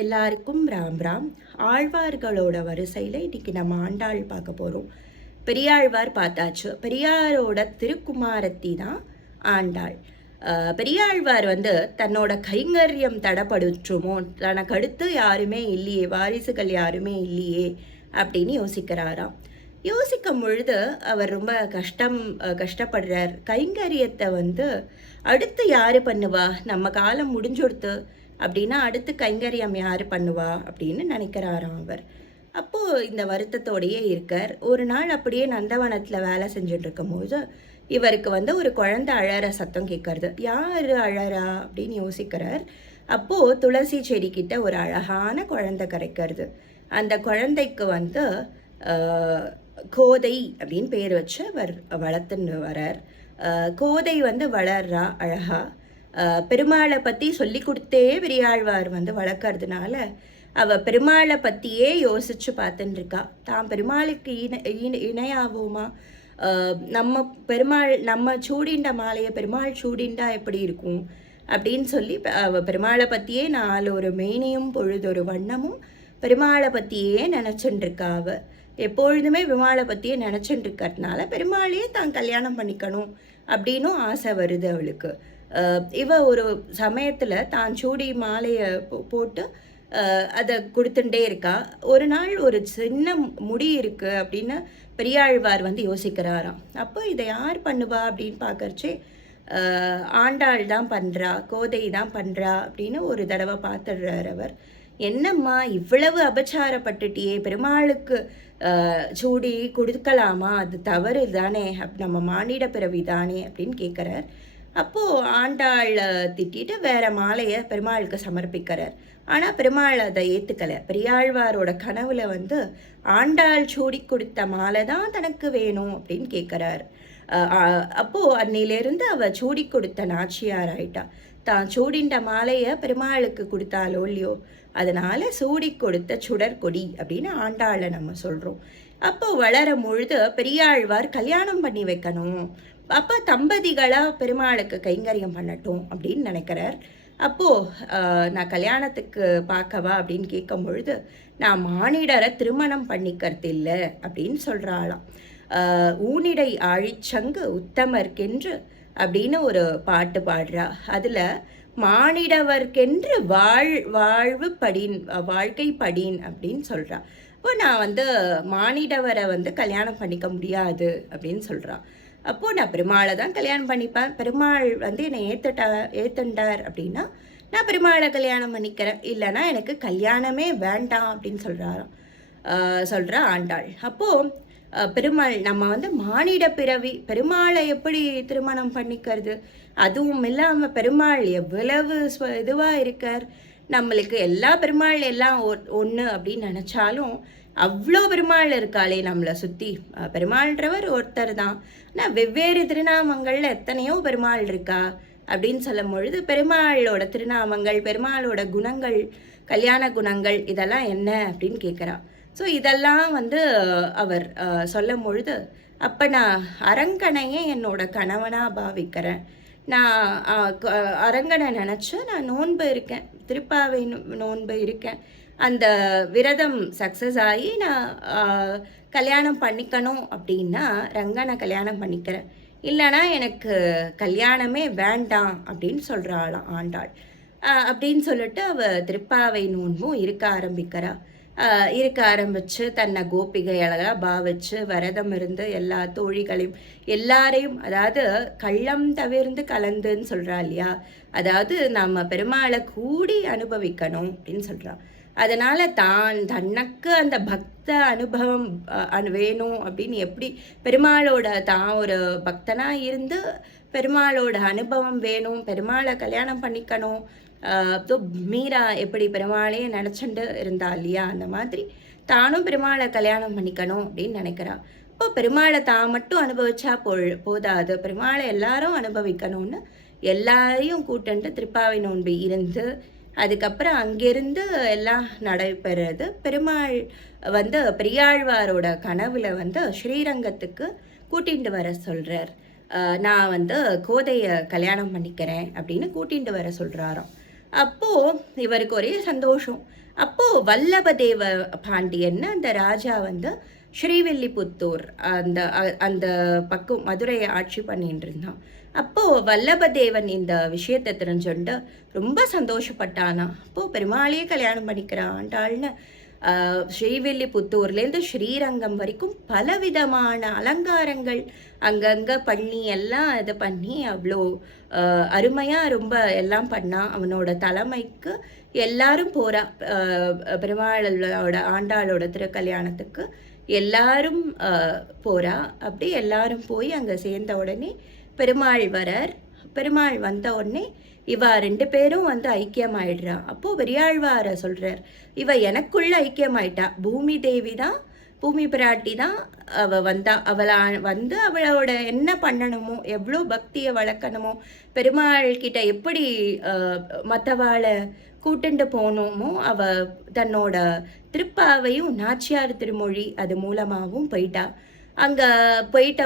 எல்லாருக்கும் ராம் ராம். ஆழ்வார்களோட வரிசையில் இன்னைக்கு நம்ம ஆண்டாள் பார்க்க போகிறோம். பெரியாழ்வார் பார்த்தாச்சு. பெரியாரோட திருக்குமாரத்தி தான் ஆண்டாள். பெரியாழ்வார் தன்னோட கைங்கரியம் தடப்படுற்றுமோ, தனக்கு அடுத்து யாருமே இல்லையே, வாரிசுகள் யாருமே இல்லையே அப்படின்னு யோசிக்கிறாராம். யோசிக்கும் பொழுது அவர் ரொம்ப கஷ்டப்படுறார். கைங்கரியத்தை அடுத்து யார் பண்ணுவா, நம்ம காலம் முடிஞ்சொடுத்து அப்படின்னா அடுத்து கைங்கரியம் யார் பண்ணுவா அப்படின்னு நினைக்கிறாராம் அவர். அப்போது இந்த வருத்தத்தோடையே இருக்கார். ஒரு நாள் அப்படியே நந்தவனத்தில் வேலை செஞ்சுட்டு இருக்கும்போது இவருக்கு ஒரு குழந்தை அழற சத்தம் கேட்கறது. யார் அழறா அப்படின்னு யோசிக்கிறார். அப்போது துளசி செடிக்கிட்ட ஒரு அழகான குழந்தை கிடைக்கிறது. அந்த குழந்தைக்கு கோதை அப்படின்னு பேர் வச்சு அவர் வளர்த்துன்னு வரார். கோதை வளர்றா அழகா. பெருமாளை பற்றி சொல்லி கொடுத்தே பெரியாழ்வார் வளர்க்கறதுனால அவள் பெருமாளை பற்றியே யோசித்து பார்த்துட்டு இருக்கா. தான் பெருமாளுக்கு இணையாகுமா, நம்ம பெருமாள் நம்ம சூடிண்ட மாலையை பெருமாள் சூடிண்டா எப்படி இருக்கும் அப்படின்னு சொல்லி அவள் பெருமாளை பற்றியே ஒரு மேனியும் பொழுதொரு வண்ணமும் பெருமாளை பற்றியே நினச்சிட்டு இருக்கா. அவள் எப்பொழுதுமே பெருமாளை பற்றியே நினச்சிட்டு இருக்கிறதுனால பெருமாளையே தான் கல்யாணம் பண்ணிக்கணும் அப்படின்னும் ஆசை வருது அவளுக்கு. இவ ஒரு சமயத்தில் தான் சூடி மாலையை போட்டு அதை கொடுத்துட்டே இருக்கா. ஒரு நாள் ஒரு சின்ன முடி இருக்குது அப்படின்னு பெரியாழ்வார் யோசிக்கிறாராம். அப்போ இதை யார் பண்ணுவா அப்படின்னு பார்க்கறச்சே ஆண்டாள் தான் பண்ணுறா, கோதை தான் பண்ணுறா அப்படின்னு ஒரு தடவை பார்த்துடுறார் அவர். என்னம்மா இவ்வளவு அபச்சாரப்பட்டுட்டியே, பெருமாளுக்கு சூடி கொடுக்கலாமா, அது தவறு தானே, நம்ம மானிட பிறவி தானே அப்படின்னு கேட்குறார். அப்போது ஆண்டாள் திட்டிட்டு வேற மாலையை பெருமாளுக்கு சமர்ப்பிக்கிறார். ஆனால் பெருமாள் அதை ஏற்றுக்கலை. பெரியாழ்வாரோட கனவுல ஆண்டாள் சூடி கொடுத்த மாலை தான் தனக்கு வேணும் அப்படின்னு கேட்குறார். அப்போது அன்னிலேருந்து அவள் சூடி கொடுத்த நாச்சியார் ஆயிட்டா. தான் சூடின்ற மாலையை பெருமாளுக்கு கொடுத்தாலோ இல்லையோ, அதனால சூடி கொடுத்த சுடற்கொடி அப்படின்னு ஆண்டாளை நம்ம சொல்கிறோம். அப்போ வளரும் பொழுது பெரியாழ்வார் கல்யாணம் பண்ணி வைக்கணும், அப்போ தம்பதிகளாக பெருமாளுக்கு கைங்கரியம் பண்ணட்டும் அப்படின்னு நினைக்கிறார். அப்போது நான் கல்யாணத்துக்கு பார்க்கவா அப்படின்னு கேட்கும் பொழுது நான் மானிடரை திருமணம் பண்ணிக்கிறது இல்லை அப்படின்னு சொல்கிறாளாம். ஊனிடை ஆழிச்சங்கு உத்தமர்க்கென்று அப்படின்னு ஒரு பாட்டு பாடுறா. அதில் மானிடவர்க்கென்று வாழ்வு படின், வாழ்க்கை படின் அப்படின்னு சொல்கிறா. இப்போ நான் மானிடவரை கல்யாணம் பண்ணிக்க முடியாது அப்படின்னு சொல்கிறா. அப்போது நான் பெருமாளை தான் கல்யாணம் பண்ணிப்பேன், பெருமாள் என்னை ஏற்றுண்டார் அப்படின்னா நான் பெருமாளை கல்யாணம் பண்ணிக்கிறேன், இல்லைன்னா எனக்கு கல்யாணமே வேண்டாம் அப்படின்னு சொல்கிறா ஆண்டாள். அப்போது பெருமாள் நம்ம மானிட பிறவி, பெருமாளை எப்படி திருமணம் பண்ணிக்கிறது, அதுவும் இல்லாமல் பெருமாள் எவ்வளவு இதுவாக இருக்கார், நம்மளுக்கு எல்லா பெருமாள் எல்லாம் ஒன்று அப்படின்னு நினச்சாலும் அவ்வளோ பெருமாள் இருக்காளே நம்மளை சுற்றி. பெருமாள்ன்றவர் ஒருத்தர் தான், ஆனால் வெவ்வேறு திருநாமங்களில் எத்தனையோ பெருமாள் இருக்கா அப்படின்னு சொல்லும் பொழுது பெருமாளோட திருநாமங்கள், பெருமாளோட குணங்கள், கல்யாண குணங்கள் இதெல்லாம் என்ன அப்படின்னு கேட்குறா. ஸோ இதெல்லாம் அவர் சொல்லும் பொழுது அப்போ நான் அரங்கனையே என்னோட கணவனாக பாவிக்கிறேன், நான் அரங்கனை நினச்சி நான் நோன்பு இருக்கேன், திருப்பாவை நோன்பு இருக்கேன், அந்த விரதம் சக்ஸஸ் ஆகி நான் கல்யாணம் பண்ணிக்கணும் அப்படின்னா ரங்கனை கல்யாணம் பண்ணிக்கிறேன், இல்லைனா எனக்கு கல்யாணமே வேண்டாம் அப்படின்னு சொல்கிறாளாம் ஆண்டாள். அப்படின்னு சொல்லிட்டு அவள் திருப்பாவை நோன்பும் இருக்க ஆரம்பித்து தன்னை கோபிகையழகாக பாவிச்சு விரதம் இருந்து எல்லா தோழிகளையும் எல்லாரையும், அதாவது கள்ளம் தவிர்ந்து கலந்துன்னு சொல்கிறா இல்லையா, அதாவது நம்ம பெருமாளை கூடி அனுபவிக்கணும் அப்படின்னு சொல்கிறா. அதனால் தனக்கு அந்த பக்த அனுபவம் வேணும் அப்படின்னு எப்படி பெருமாளோட தான் ஒரு பக்தனாக இருந்து பெருமாளோட அனுபவம் வேணும், பெருமாளை கல்யாணம் பண்ணிக்கணும், மீரா எப்படி பெருமாளையே நினச்சிட்டு இருந்தா இல்லையா, அந்த மாதிரி தானும் பெருமாளை கல்யாணம் பண்ணிக்கணும் அப்படின்னு நினைக்கிறா. இப்போ பெருமாளை தான் மட்டும் அனுபவிச்சா போதாது, பெருமாளை எல்லாரும் அனுபவிக்கணும்னு எல்லாரையும் கூட்டுன்ட்டு திருப்பாவை நோன்பு இருந்து அதுக்கப்புறம் அங்கேருந்து எல்லாம் நடைபெறது. பெருமாள் பெரியாழ்வாரோட கனவுல ஸ்ரீரங்கத்துக்கு கூட்டிகிட்டு வர சொல்கிறார். நான் கோதையை கல்யாணம் பண்ணிக்கிறேன் அப்படின்னு கூட்டிகிட்டு வர சொல்கிறாராம். அப்போது இவருக்கு ஒரே சந்தோஷம். அப்போது வல்லபதேவ பாண்டியன்னு அந்த ராஜா வந்து ஸ்ரீவில்லிபுத்தூர் அந்த அந்த பக்கம் மதுரையை ஆட்சி பண்ணிட்டு இருந்தான். அப்போது வல்லபதேவன் இந்த விஷயத்தை தெரிஞ்சுண்டு ரொம்ப சந்தோஷப்பட்டானா. அப்போது பெருமாளையே கல்யாணம் பண்ணிக்கிறான்டாள்னு ஸ்ரீவில்லிபுத்தூர்லேருந்து ஸ்ரீரங்கம் வரைக்கும் பலவிதமான அலங்காரங்கள் அங்கங்கே பண்ணி எல்லாம் இது பண்ணி அவ்வளோ அருமையாக ரொம்ப எல்லாம் பண்ணான். அவனோட தலைமைக்கு எல்லாரும் போகிறா. பெருமாளோட ஆண்டாளோட திருக்கல்யாணத்துக்கு எல்லாரும் போகிறா. அப்படி எல்லாரும் போய் அங்கே சேர்ந்த உடனே பெருமாள் வரார். பெருமாள் வந்த உடனே இவ 2 பேரும் வந்து ஐக்கியமாயிடுறா. அப்போது பெரியாழ்வார சொல்கிறார், இவ எனக்குள்ள ஐக்கியமாயிட்டா. பூமி தேவி தான், பூமி பிராட்டி தான் அவள் வந்தா. அவளை வந்து அவளோட என்ன பண்ணணுமோ, எவ்வளோ பக்தியை வளர்க்கணுமோ, பெருமாள் கிட்ட எப்படி மற்றவாளை கூட்டுண்டு போனோமோ, அவள் தன்னோட திருப்பாவையும் நாச்சியார் திருமொழி அது மூலமாகவும் போயிட்டா. அங்கே போயிட்ட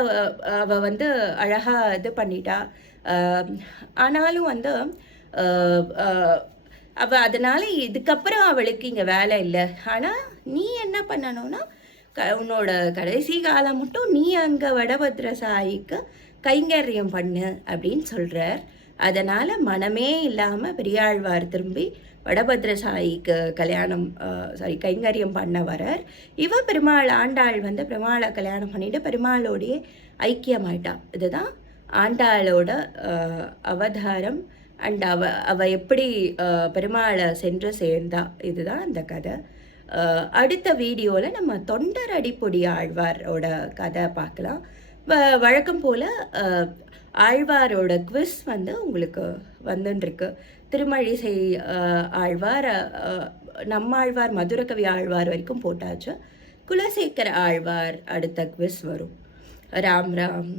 அவள் வந்து அழகாக இது பண்ணிட்டா. ஆனாலும் வந்து அவள் அதனால் இதுக்கப்புறம் அவளுக்கு இங்கே வேலை இல்லை. ஆனால் நீ என்ன பண்ணணும்னா உன்னோட கடைசி காலம் மட்டும் நீ அங்கே வடபத்ர சாயிக்கு கைங்கரியம் பண்ணு அப்படின்னு சொல்கிறார். அதனால் மனமே இல்லாமல் பெரியாழ்வார் திரும்பி வடபத்ர சாயிக்கு கைங்கரியம் பண்ண வரார். இவ பெருமாள் ஆண்டாள் வந்து பெருமாளை கல்யாணம் பண்ணிட்டு பெருமாளோடைய ஐக்கியமாயிட்டா. இதுதான் ஆண்டாளோட அவதாரம். அண்ட் அவ எப்படி பெருமாளை சென்று சேர்ந்தா, இதுதான் அந்த கதை. அடுத்த வீடியோவில் நம்ம தொண்டர் அடிப்பொடி ஆழ்வாரோட கதை பார்க்கலாம். வழக்கம் போல் ஆழ்வாரோட குவிஸ் வந்து உங்களுக்கு வந்துட்டுருக்கு. திருமழிசை ஆழ்வார், நம்மாழ்வார், மதுரகவி ஆழ்வார் வரைக்கும் போட்டாச்சு. குலசேகர ஆழ்வார் அடுத்த குவிஸ் வரும். ராம் ராம்.